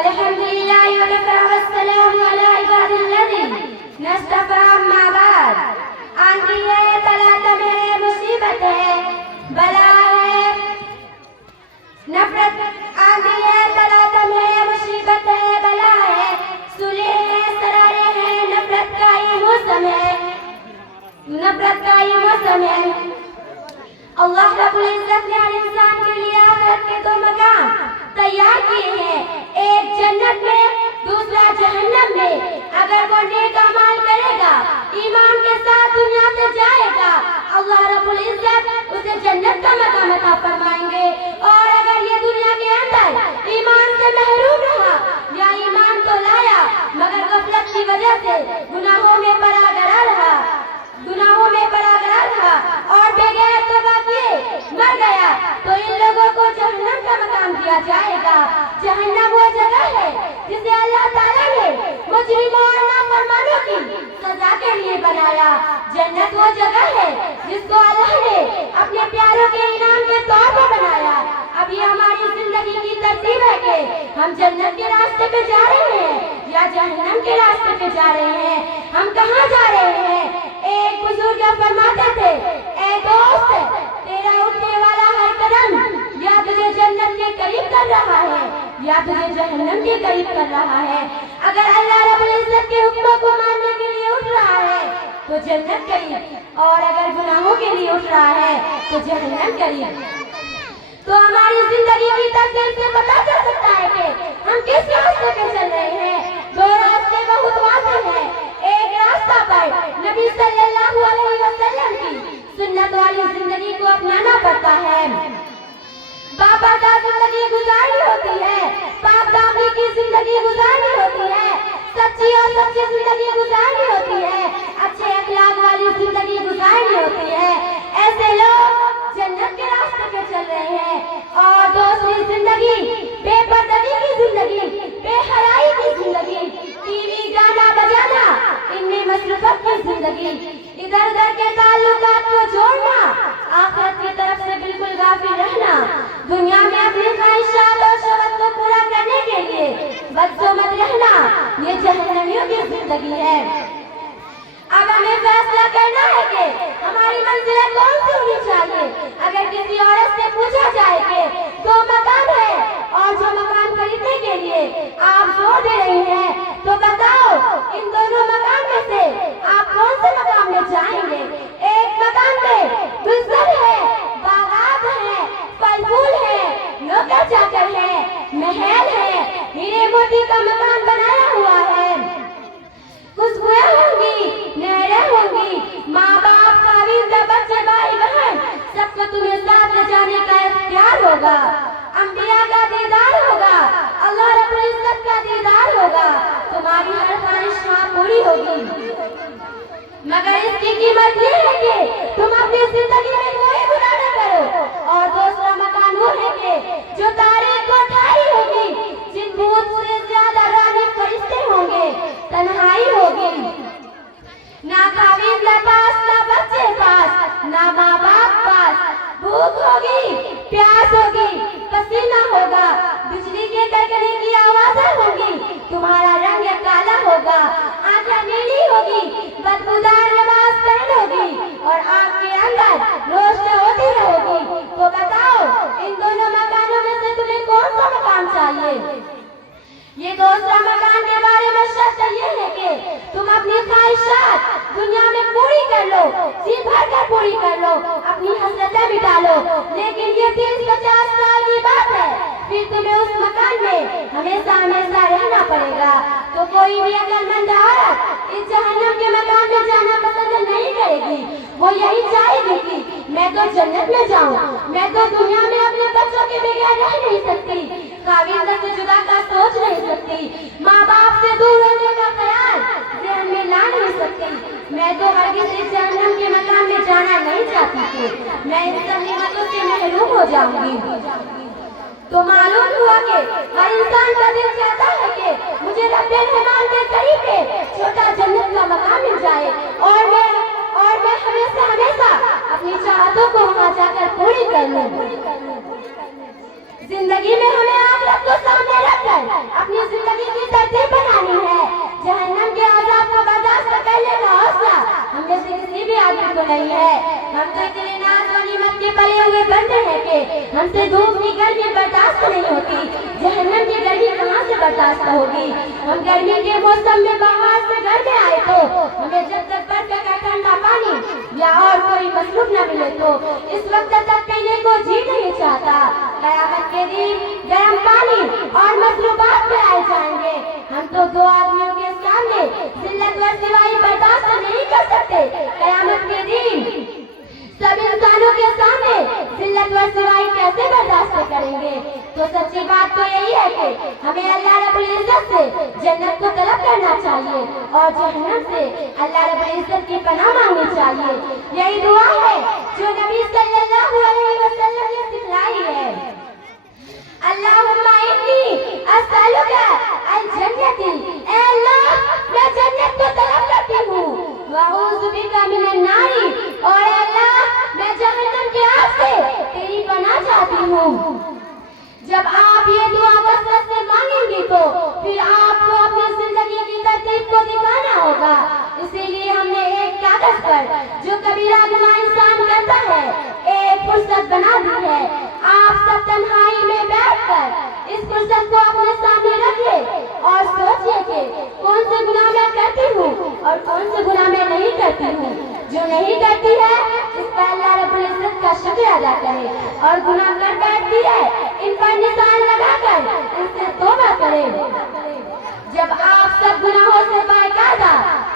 الحمد لله وكفى والسلام على عباد الذين اصطفى أما بعد. آندھی ہے طلاق میں مصیبت ہے بلا ہے نفرت. آندھی ہے طلاق میں مصیبت ہے بلا ہے صلح ہے سرارے ہیں نفرت کا یہ موسم ہے اللہ رب العزت نے ہر انسان کے لیے آخرت کے دو مقام تیار کیے ہیں, ایک جنت میں دوسرا جہنم میں. اگر وہ نیک اعمال کرے گا ایمان کے ساتھ دنیا سے جائے گا اللہ رب العزت اسے جنت کا مقام عطا فرمائیں گے. اور اگر یہ دنیا کے اندر ایمان سے محروم رہا یا ایمان تو لایا مگر غفلت کی وجہ سے گناہوں میں پڑا گڑا رہا اور بغیر توبہ کیے مر گیا تو ان لوگوں کو جہنم کا مقام دیا جائے گا. جہنم وہ جگہ ہے جسے اللہ تعالیٰ نے مجرموں اور نافرمانوں کی سزا کے لیے بنایا. جنت وہ جگہ ہے جس کو اللہ نے اپنے پیاروں کے انعام کے طور پر بنایا. ابھی ہماری زندگی کی ترتیب ہے کہ ہم جنت کے راستے پہ جا رہے ہیں یا جہنم کے راستے پہ جا رہے ہیں. ہم کہاں جا رہے ہیں؟ ایک بزرگ فرماتے تھے, اے دوست تیرا اٹھنے والا ہر قدم یا تجھے جنت کے قریب کر رہا ہے یا تجھے جہنم کے قریب کر رہا ہے. اگر اللہ رب العزت کے حکموں کو ماننے کے لیے اٹھ رہا ہے تو جنت قریب, اور اگر گناہوں کے لیے اٹھ رہا ہے تو جہنم قریب. تو ہماری زندگی کی تقدیر سے پتا چل سکتا ہے کہ ہم کس راستے پہ چل رہے ہیں. دو راستے بہت واضح ہیں. ایک راستہ پر نبی صلی اللہ علیہ وسلم کی سنت والی زندگی کو اپنانا پڑتا ہے. بابا کا زندگی گزارنی ہوتی ہے, باپ دامی کی زندگی گزارنی ہوتی ہے, سچی اور سچی زندگی گزارنی ہوتی ہے, اچھے اخلاق والی زندگی گزارنی ہوتی ہے. ایسے لوگ جنت کے راستے پہ چل رہے ہیں. اور دوسری زندگی بے پردگی کی زندگی, بے حیائی کی زندگی, ٹی وی گانا بجانا ان میں مصروفیت کی زندگی, ادھر ادھر کے تعلقات کو جوڑنا, آخرت کی طرف سے بالکل غافل رہنا, دنیا میں اپنی خواہشات اور شہوت کو پورا کرنے کے لیے بدسمت رہنا, یہ جہنمیوں کی زندگی ہے. اب ہمیں فیصلہ کرنا ہے کہ ہماری منزلیں کون سی ہونی چاہیے. اگر کسی عورت سے پوچھا جائے کہ دو مقام ہے اور جو مقام خریدنے کے لیے آپ زور دے رہی ہیں تو بتاؤ ان دونوں مقام میں سے آپ کون سے مقام میں جائیں گے. ایک مقام میں گلزر ہے, باغات ہے, پھل پھول ہے, نوکر چاکر ہے, محل ہے, ہیرے موتی کا مکان بنایا ہوا ہے, خوشبوئیں ہوں گی, نہریں ہوں گی, ماں باپ خاوند بچے بھائی بہن سب کو تمہیں ساتھ لے جانے کا اختیار ہوگا. انبیاء کا دیدار ہوگا, اللہ رب العزت کا دیدار ہوگا, تمہاری ہر خواہش وہاں پوری ہوگی. مگر اس کی قیمت یہ ہے کہ تم اپنی زندگی میں کوئی گناہ نہ کرو. اور دوسرا مکان وہ ہے کہ جو تاریخ کو ٹھہری ہوگی, جن بھوت سے زیادہ رانب فرشتے ہوں گے, تنہائی ہوگی, نہ خاوند پاس, نہ بچے پاس, نہ ماں باپ پاس, بھوک ہوگی, پیاس ہوگی, پسینہ ہوگا, بجلی کے کڑکنے کی آوازیں ہوں گی, تمہارا رنگ کالا ہوگا, آنکھیں نیلی ہوگی, بدبودار لباس پہن ہوگی اور آنکھ کے اندر روشنی ہوتی رہوگی. تو بتاؤ ان دونوں مکانوں میں سے تمہیں کون سا مقام چاہیے. یہ دوسرا مکان کے بارے میں شرط یہ ہے کہ تم اپنی خواہشات دنیا میں پوری کر لو, جی بھر کر پوری کر لو, اپنی حسرتیں مٹا لو. لیکن یہ 30-50 سال کی بات ہے, پھر تمہیں اس مکان میں ہمیشہ ہمیشہ رہنا پڑے گا. تو کوئی بھی عقلمند عورت اس جہنم کے مکان میں جانا پسند نہیں کرے گی. وہ یہی چاہے گی کہ میں تو جنت میں جاؤں, میں تو دنیا میں اپنے بچوں کے بغیر رہ نہیں سکتی, خاوند سے جدا کا سوچ نہیں سکتی, ماں باپ سے دور ہونے کا خیال ذہن میں لا نہیں سکتی. میں تو ہرگز اس جہنم کے مکان میں جانا نہیں چاہتی تھی, میں ان سب نعمتوں سے محروم ہو جاؤں گی. تو معلوم ہوا کہ ہر انسان کا دل چاہتا ہے کہ مجھے رب رحمان کے قریب میں چھوٹا جنت کا مقام مل جائے, اور میں ہمیشہ اپنی چاہتوں کو وہاں جا کر پوری کر لوں. زندگی میں ہمیں آخرت کو سامنے رکھ کر اپنی पले हुए बंदे हैं कि हमसे धूप की गर्मी बर्दाश्त नहीं होती, जहन्नम की गर्मी कहाँ से बर्दाश्त होगी। हम गर्मी के मौसम में बाहर से घर में आए तो हमें जब तक बरखा का ठंडा पानी या और कोई मशरूब न मिले तो इस वक्त तक पीने को जी नहीं चाहता। क़यामत के दिन गर्म पानी और मशरूबात पिलाए जाएंगे। हम तो दो आदमियों के सामने जिल्लत व सिवाई बर्दाश्त नहीं कर सकते। क़यामत के दिन सब इंसानों के सामने जिल्लत व सिवाई कैसे बर्दाश्त करेंगे। तो सच्ची बात तो यही है कि हमें अल्लाह रब्बुल इज्जत से जन्नत को तलब करना चाहिए और जहन्नम से अल्लाह रब्बुल इज्जत की पनाह मांगनी चाहिए। यही दुआ है जो नबी सल्लल्लाहु अलैहि वसल्लम ने सिखलाई है। अल्लाहुम्मा इन्नी अस्अलुका अल जन्नती, ऐ अल्लाह मैं जन्नत को तलब करती हूँ, व अऊज़ु बिका मिनन नारी, और अल्लाह मैं जहन्नम की आग से तेरी पनाह चाहती हूँ। जब आप ये दुआ कसरत से मांगेंगे तो फिर आपको अपनी जिंदगी की तरतीब को दिखाना होगा। इसीलिए हमने एक कागज पर जो कबीरा गुनाह इंसान करता है एक फुर्सत बना दी है। आप सब तन्हाई में बैठकर इस फुर्सत को अपने सामने रखिए और सोचिए कि कौन से गुनाह मैं करती हूँ और कौन से गुनाह मैं नहीं करती हूँ। जो नहीं करती है इस पर अल्लाह रब्बुल इज्जत का शुक्र अदा करे, और गुनाह कर बैठती है इन पर निशान लगाकर इनसे तौबा करे। जब आप सब गुनाहों से बाकायदा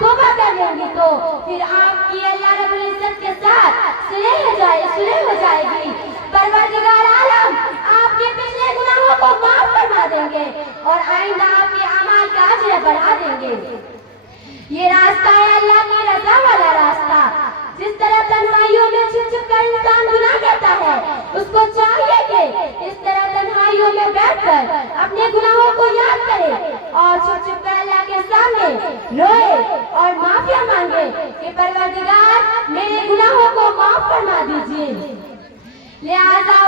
तौबा कर लेंगी तो फिर आपकी अल्लाह रब्बुल इज्जत के साथ सुलह हो जाएगी। परवरदिगार आलम आपके पिछले गुनाहों को माफ फरमा देंगे और आइंदा आपके अमाल का अजर बढ़ा देंगे। ये रास्ता है अल्लाह की रज़ा वाला रास्ता। जिस तरह तन्हाइयों में छुप छुप कर इंसान गुनाह करता है, उसको चाहिए कि इस तरह तन्हाइयों में बैठकर अपने गुनाहों को याद करे और छुप छुप कर अल्लाह के सामने रोए और माफिया मांगे कि परवरदिगार मेरे गुनाहों को माफ फरमा दीजिए। लिहाजा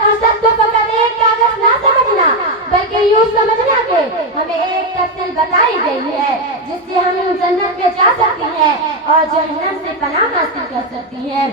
फुर्सत को फकत एक कागज ना समझना, बल्कि यूं समझना कि हमें एक तफसील बताई गई है जिससे हम जन्नत में जा सकती हैं और जहन्नम से पनाह हासिल कर सकती हैं।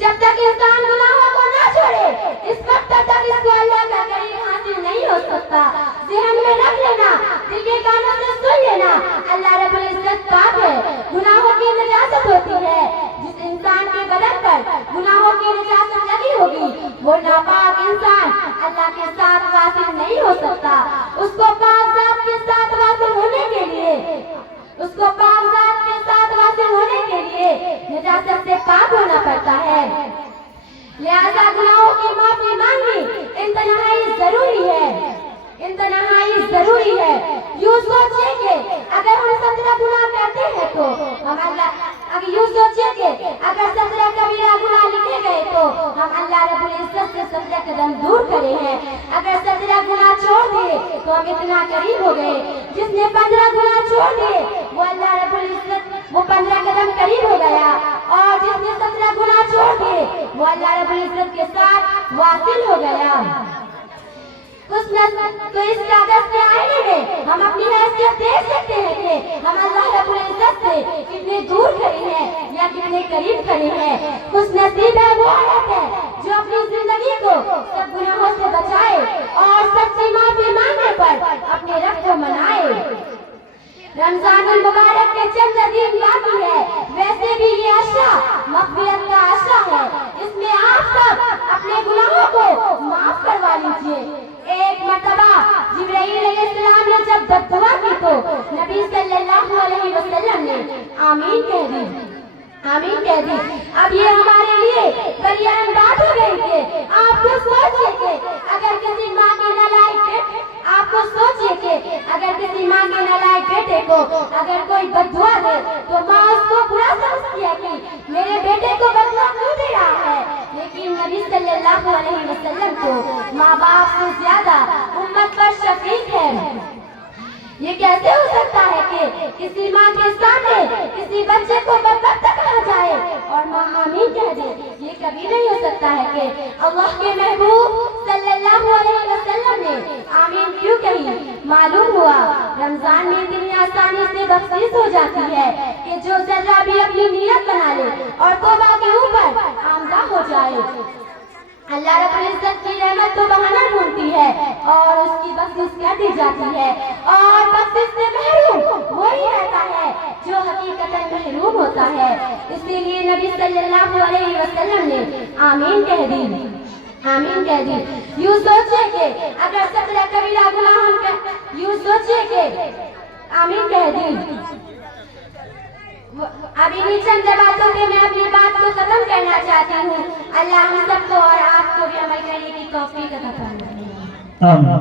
जब तक इंसान गुनाहों को ना छोड़े इस वक्त तक इसको अल्लाह का करीब हासिल नहीं हो सकता। ज़हन में रख लेना, दिल के कानों से सुन लेना, अल्लाह रब्बुल इज्जत पाक है। गुनाहों की निजासत होती है। जिस इंसान के बदन पर गुनाहों की निजासत लगी होगी वो नापाक इंसान अल्लाह के साथ वासिल नहीं हो सकता। उसको पाक ज़ात के साथ वासिल होने के लिए निजासत से पाक होना पड़ता है। लिहाजा गुनाहों की माफी मांगनी इंतहाई जरूरी है। यूं सोचिए कि अगर हम 17 गुनाह करते हैं तो यूं सोचिए कि अगर 17 कबीरा गुनाह लिखे गए तो हम अल्लाह रब्बुल इज्जत से 17 कदम दूर खड़े हैं। अगर 17 गुनाह छोड़ दिए तो हम इतना करीब हो गए। जिसने 15 गुनाह छोड़ दिए वो अल्लाह रब्बुल इज्जत वो 15 कदम करीब हो गया, और जिसने 17 गुनाह छोड़ दिए वो अल्लाह रब्बुल इज्जत के साथ वासिल हो गया। तो इस कागज के आईने में हम अपनी हैसियत देख सकते हैं कि हम अल्लाह रब्बुल इज्जत से कितने दूर खड़े हैं या कितने करीब खड़े हैं। खुशनसीब है वो औरत है जो अपनी जिंदगी को सब गुनाहों से बचाए और सच्ची माफी मांगने पर अपने रब को मनाए। रमजानुल मुबारक के चंद दिन बाकी है, वैसे भी ये अशरा मग़फ़िरत का अशरा है। इसमें आप सब अपने गुनाहों को माफ करवा लीजिए। एक मर्तबा जिब्राईल अलैहिस्सलाम ने जब बद्दुआ की तो नबी सल्लल्लाहु अलैहि वसल्लम ने आमीन कह दी। अब ये हमारे लिए बड़ी अहम बात हो गई कि आपको सोचिए कि अगर किसी माँ के नालायक बेटे को अगर कोई बद्दुआ दे तो माँ उसको बुरा समझती है कि मेरे बेटे को बद्दुआ क्यों दे रहा है। लेकिन नबी सल्लल्लाहु अलैहि वसल्लम को माँ बाप से ज्यादा उम्मत पर शफीक है। ये कैसे हो सकता है कि किसी माँ के सामने किसी बच्चे को बदबख्त कहा जाए और माँ आमीन कह दे। ये कभी नहीं हो सकता है कि अल्लाह के महबूब सल्लल्लाहु अलैहि वसल्लम ने आमीन क्यों कही। मालूम हुआ रमजान में इतनी आसानी से बख्शिश हो जाती है कि जो जर्रा भी अपनी नीयत बना ले और तौबा के ऊपर आमदा हो जाए। अल्लाह रब्बुल इज्जत की रहमत तो बहाना ढूंढती है और उसकी बख्शिश कर दी जाती है, और बख्शिश से महरूम वही रहता है जो हकीकतन महरूम होता है। इसीलिए नबी सल्लल्लाहु अलैहि वसल्लम ने आमीन कह दी, आमीन कह दी। यूं सोचिए कि अगर 17 कबीरा गुनाह हम यूं सोचिए कि आमीन कह दी। अब इन्हीं चंद बातों पे मैं अपनी बात को खत्म करना चाहती हूँ। अल्लाह हम सबको और आपको भी अमल करने की तौफीक अता फरमाए।